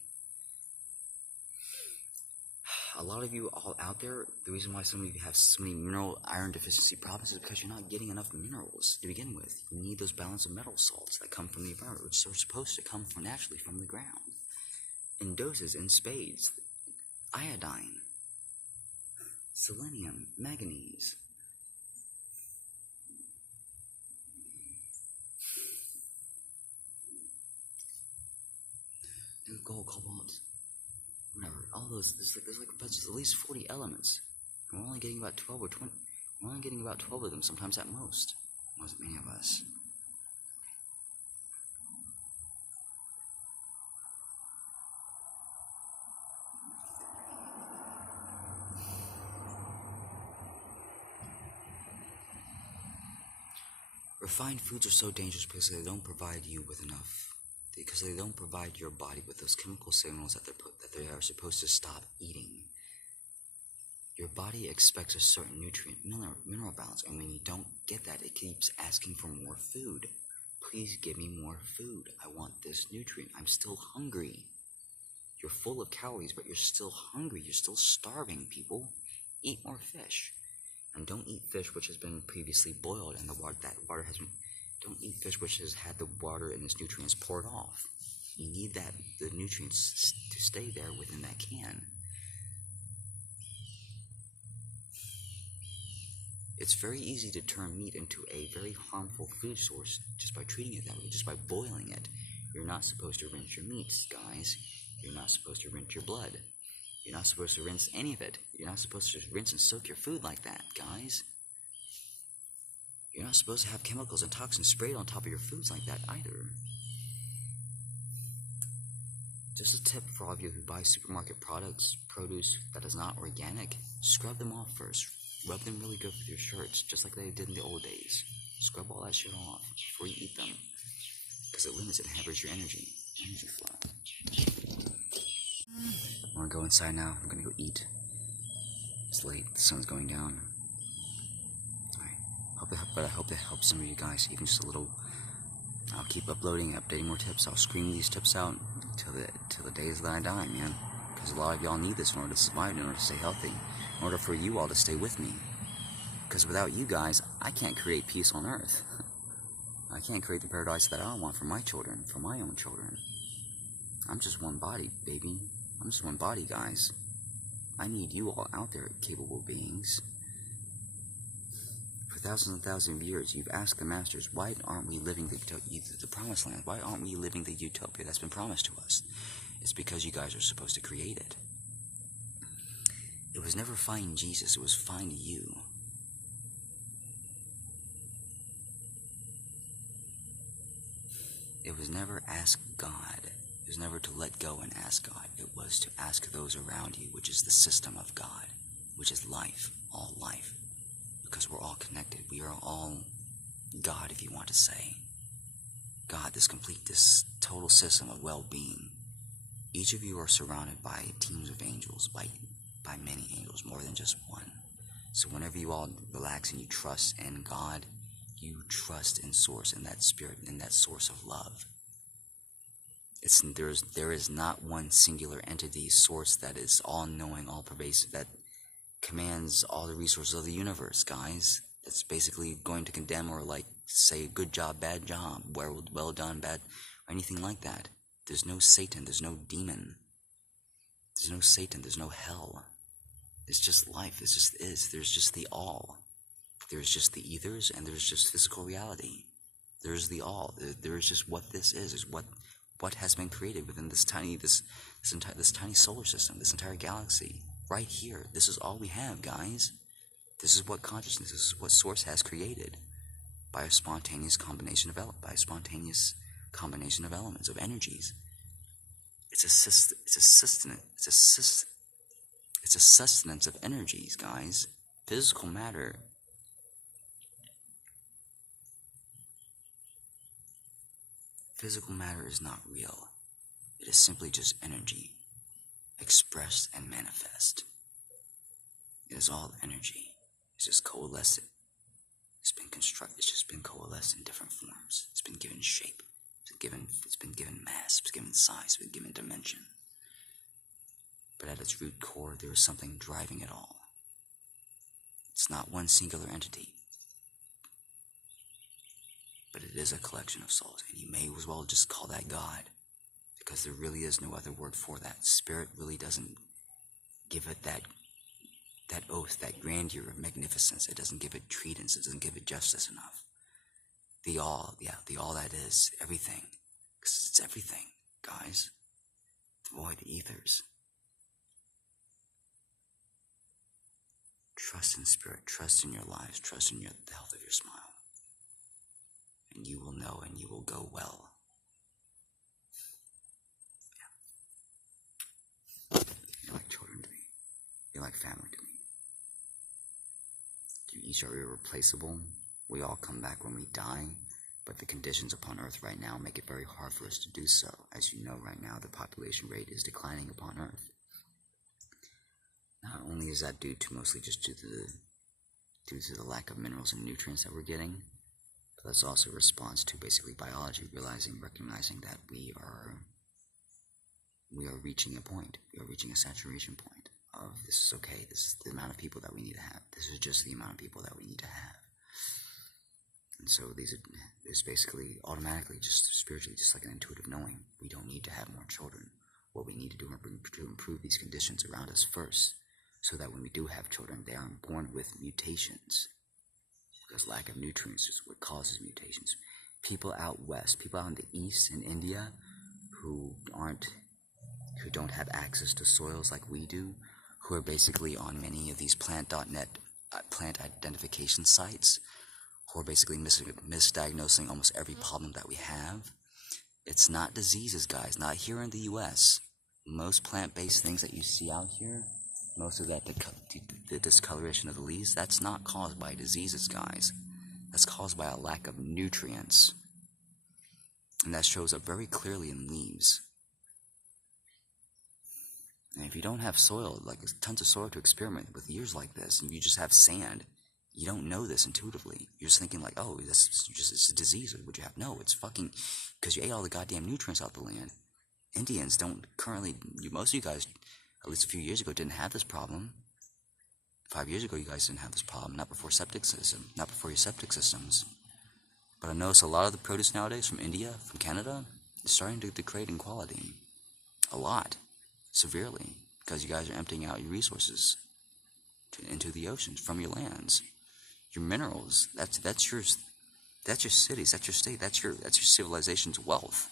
A lot of you all out there, the reason why some of you have so many mineral iron deficiency problems is because you're not getting enough minerals to begin with. You need those balance of metal salts that come from the environment, which are supposed to come from naturally from the ground. In doses, in spades. Iodine, selenium, manganese. Gold, cobalt, whatever. All those, there's like at least 40 elements. And we're only getting about 12 or 20. We're only getting about 12 of them, sometimes at most. Wasn't many of us. Refined foods are so dangerous because they don't provide you with enough. Because they don't provide your body with those chemical signals that they are supposed to stop eating. Your body expects a certain nutrient mineral balance, and when you don't get that, it keeps asking for more food. Please give me more food. I want this nutrient. I'm still hungry. You're full of calories, but you're still hungry. You're still starving, people. Eat more fish. And don't eat fish which has been previously boiled and don't eat fish which has had the water and its nutrients poured off. You need the nutrients to stay there within that can. It's very easy to turn meat into a very harmful food source just by treating it that way, just by boiling it. You're not supposed to rinse your meats, guys. You're not supposed to rinse your blood. You're not supposed to rinse any of it. You're not supposed to rinse and soak your food like that, guys. You're not supposed to have chemicals and toxins sprayed on top of your foods like that either. Just a tip for all of you who buy supermarket products, produce that is not organic, scrub them off first. Rub them really good with your shirts, just like they did in the old days. Scrub all that shit off before you eat them, because it limits and hampers your energy flow. I want to go inside now. I'm gonna go eat. It's late. The sun's going down. But I hope that helps some of you guys, even just a little. I'll keep uploading, updating more tips. I'll scream these tips out till the days that I die, man. Because a lot of y'all need this in order to survive, in order to stay healthy, in order for you all to stay with me. Because without you guys, I can't create peace on Earth. I can't create the paradise that I want for my children, for my own children. I'm just one body, baby. I'm just one body, guys. I need you all out there, capable beings. For thousands and thousands of years, you've asked the masters, why aren't we living the promised land? Why aren't we living the utopia that's been promised to us? It's because you guys are supposed to create it. It was never find Jesus, it was find you. It was never ask God. It was never to let go and ask God. It was to ask those around you, which is the system of God, which is life, all life. Because we're all connected. We are all God, if you want to say. God, this total system of well-being. Each of you are surrounded by teams of angels, by many angels, more than just one. So whenever you all relax and you trust in God, you trust in Source, in that Spirit, in that source of love. There is not one singular entity, Source, that is all-knowing, all-pervasive, that commands all the resources of the universe, guys. It's basically going to condemn or say good job, bad job, well done, bad, or anything like that. There's no Satan, there's no demon. There's no Satan, there's no hell. It's just life, it just is. There's just the all. There's just the ethers, and there's just physical reality. There's the all. There's just what this is what has been created within this tiny solar system, this entire galaxy. Right here. This is all we have, guys. This is what consciousness, this is what Source has created by a spontaneous combination of elements, of energies. It's a sustenance of energies, guys. Physical matter. Physical matter is not real. It is simply just energy, expressed and manifest. It is all energy. It's just coalesced. It's been constructed. It's just been coalesced in different forms. It's been given shape. It's been given mass. It's been given size. It's been given dimension. But at its root core, there is something driving it all. It's not one singular entity, but it is a collection of souls, and you may as well just call that God, because there really is no other word for that. Spirit really doesn't give it that oath, that grandeur of magnificence. It doesn't give it credence. It doesn't give it justice enough. The all that is, everything, because it's everything, guys. The void, the ethers. Trust in Spirit, trust in your lives, trust in the health of your smile. And you will know, and you will go well. Yeah. You're like children to me. You're like family to me. You each are irreplaceable. We all come back when we die, but the conditions upon Earth right now make it very hard for us to do so. As you know, right now, the population rate is declining upon Earth. Not only is that mostly just due to the lack of minerals and nutrients that we're getting, but that's also a response to basically biology recognizing that we are reaching a point. We are reaching a saturation point of this is okay. This is the amount of people that we need to have. This is just the amount of people that we need to have. And so it's basically automatically, just spiritually, just like an intuitive knowing. We don't need to have more children. What we need to do is to improve these conditions around us first, so that when we do have children, they aren't born with mutations. Because lack of nutrients is what causes mutations. People out west, people out in the east, in India, who don't have access to soils like we do, who are basically on many of these plant.net plant identification sites, who are basically misdiagnosing almost every problem that we have. It's not diseases, guys, not here in the US. Most plant-based things that you see out here Most of that the discoloration of the leaves, that's not caused by diseases, guys. That's caused by a lack of nutrients. And that shows up very clearly in leaves. And if you don't have soil, like tons of soil to experiment with years like this, and you just have sand, you don't know this intuitively. You're just thinking like, oh, it's a disease. Would you have? No, it's fucking because you ate all the goddamn nutrients out the land. Indians don't currently, most of you guys, at least a few years ago, didn't have this problem. 5 years ago, you guys didn't have this problem. Not before your septic systems. But I notice a lot of the produce nowadays from India, from Canada, is starting to degrade in quality. A lot. Severely. Because you guys are emptying out your resources into the oceans from your lands. Your minerals. That's your cities. That's your state. That's your civilization's wealth.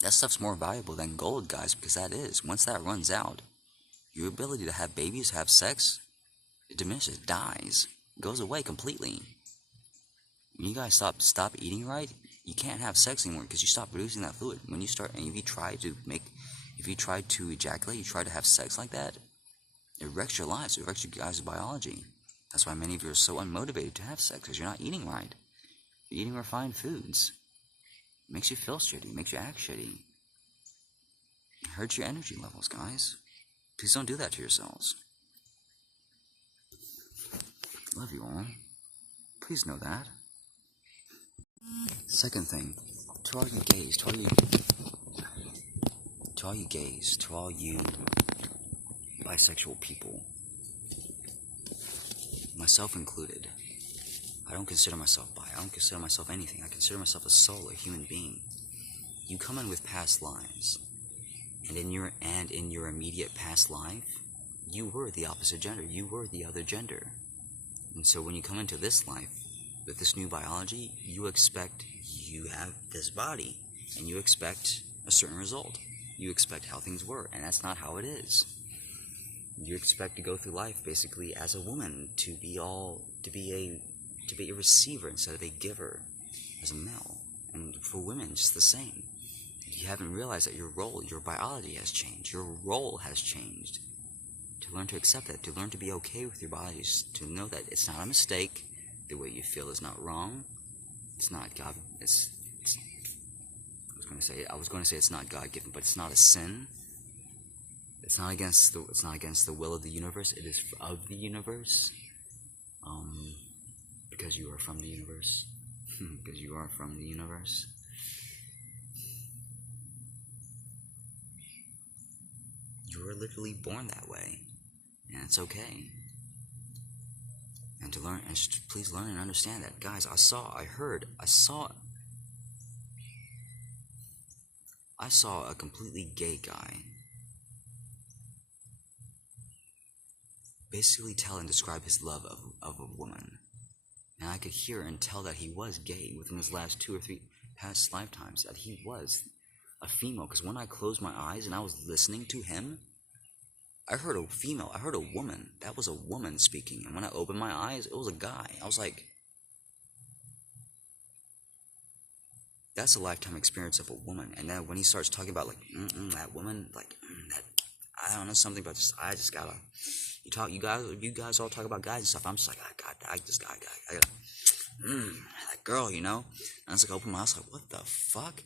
That stuff's more valuable than gold, guys, because that is. Once that runs out, your ability to have babies, have sex, it diminishes, dies, goes away completely. When you guys stop eating right, you can't have sex anymore because you stop producing that fluid. When you start, and if you try to ejaculate, you try to have sex like that, it wrecks your lives, it wrecks you guys' biology. That's why many of you are so unmotivated to have sex, because you're not eating right. You're eating refined foods. It makes you feel shitty, it makes you act shitty. It hurts your energy levels, guys. Please don't do that to yourselves. Love you all. Please know that. Second thing, to all you gays, to all you bisexual people, myself included, I don't consider myself bi. I don't consider myself anything. I consider myself a soul, a human being. You come in with past lives, and in your immediate past life, you were the opposite gender. You were the other gender. And so when you come into this life with this new biology, you have this body, and you expect a certain result. You expect how things were, and that's not how it is. You expect to go through life basically as a woman, to be a receiver instead of a giver as a male. And for women, just the same. You haven't realized that your biology has changed. Your role has changed. To learn to accept that, to learn to be okay with your bodies, to know that it's not a mistake. The way you feel is not wrong. It's not God. I was going to say it's not God-given, but it's not a sin. It's not against the will of the universe. It is of the universe. Because you are from the universe. Because you are from the universe. You were literally born that way, and it's okay. And to learn, and just please learn and understand that, guys. I saw a completely gay guy basically tell and describe his love of a woman. And I could hear and tell that he was gay within his last 2 or 3 past lifetimes, that he was a female. Because when I closed my eyes and I was listening to him, I heard a female, I heard a woman. That was a woman speaking. And when I opened my eyes, it was a guy. I was like, that's a lifetime experience of a woman. And then when he starts talking about like, that woman, like, that, I don't know, something about this, I just gotta, you guys all talk about guys and stuff. I'm just like, that girl, you know? And I was like, I opened my eyes, like, what the fuck?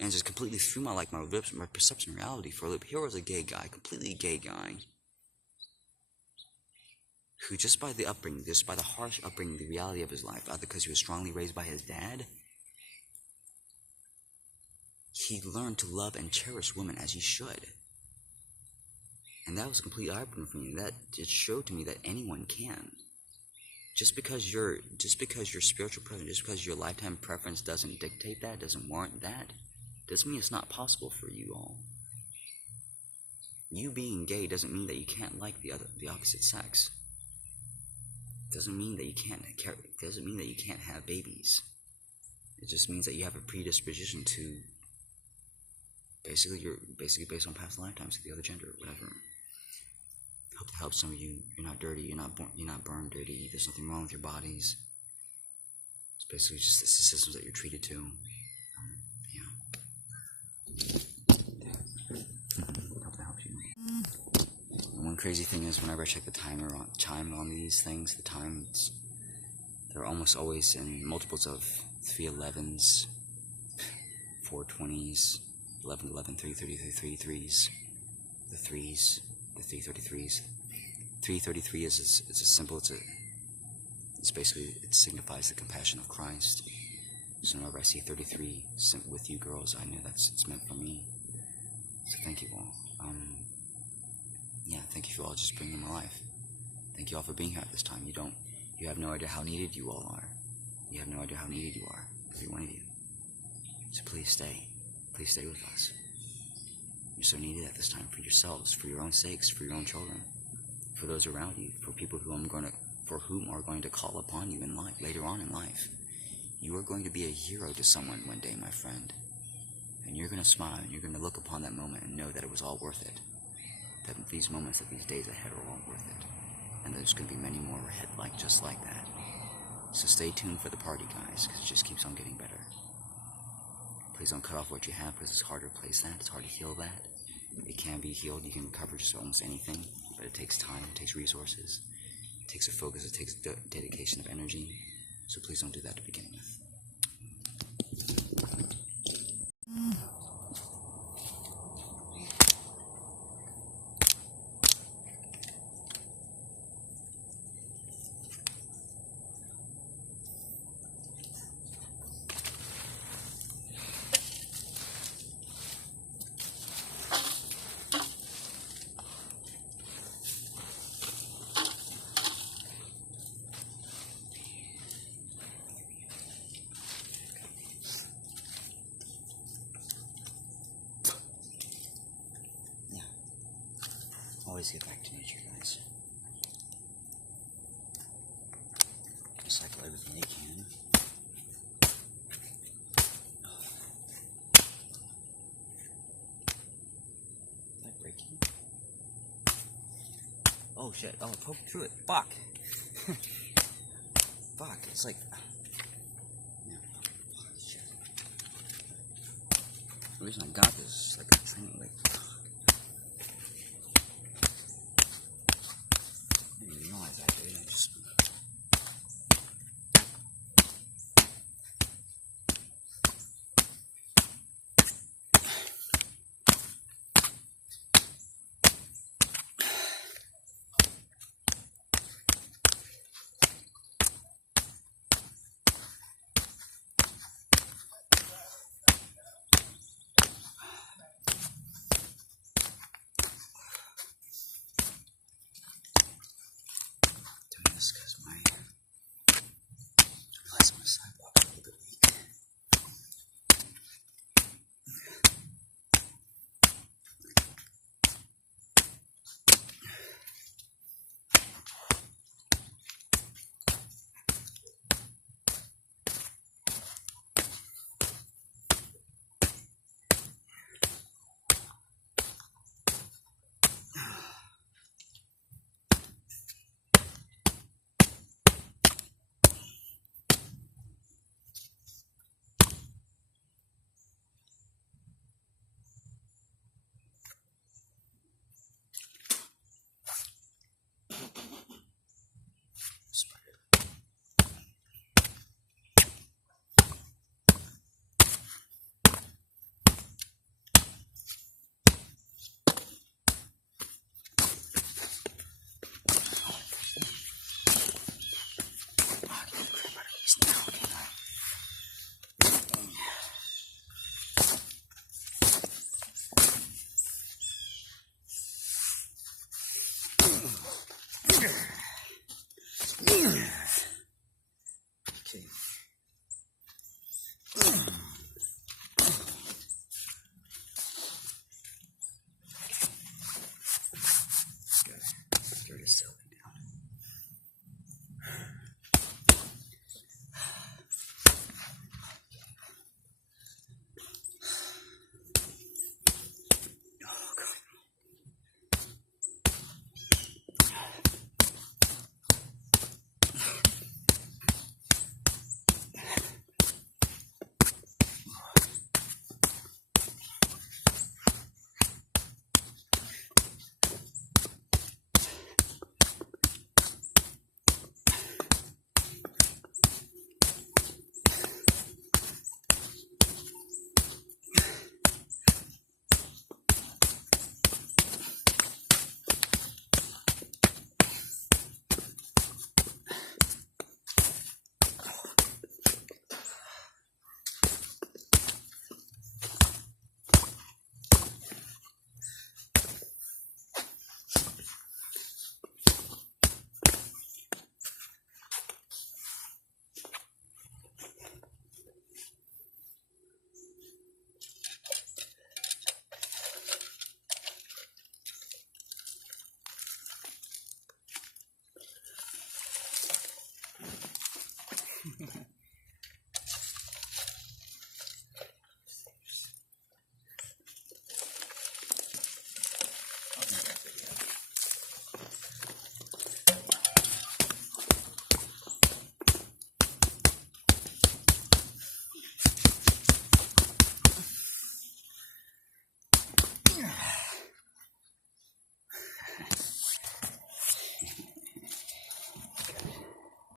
And just completely threw my perception reality for a loop. Here was a gay guy, completely gay guy, who just by the harsh upbringing, the reality of his life, either because he was strongly raised by his dad, he learned to love and cherish women as he should. And that was a complete eye-opener for me. That it showed to me that anyone can. Just because your spiritual preference, just because your lifetime preference doesn't dictate that, doesn't warrant that, doesn't mean it's not possible for you all. You being gay doesn't mean that you can't like the opposite sex. Doesn't mean that you can't have babies. It just means that you have a predisposition to basically based on past lifetimes to the other gender, whatever. Hope to help some of you. You're not dirty. You're not burned dirty. There's nothing wrong with your bodies. It's basically just the systems that you're treated to. Hope to help. crazy thing is, whenever I check the chime on these things, the times, they're almost always in multiples of 311s, 420s, 11, 11, 3, 33, 3s, the 3s, the 333s. 333 is a symbol, it's basically, it signifies the compassion of Christ. So whenever I see 33 with you girls, I know it's meant for me. So thank you all. Yeah, thank you for all just bringing my life. Thank you all for being here at this time. You have no idea how needed you all are. You have no idea how needed you are, every one of you. So please stay. Please stay with us. You're so needed at this time for yourselves, for your own sakes, for your own children, for those around you, for people whom are going to call upon you in life, later on in life. You are going to be a hero to someone one day, my friend. And you're going to smile, and you're going to look upon that moment and know that it was all worth it. That these moments, that these days ahead are all worth it. And there's going to be many more ahead just like that. So stay tuned for the party, guys, because it just keeps on getting better. Please don't cut off what you have, because it's hard to replace that. It's hard to heal that. It can be healed. You can recover just almost anything, but it takes time. It takes resources. It takes a focus. It takes dedication of energy. So please don't do that to begin with. Always get back to nature, guys. Recycle everything they can. Is that breaking? Oh shit, oh, poke through it. Fuck! Fuck, it's like... Yeah. Oh, shit. The reason I got this is like a training, like...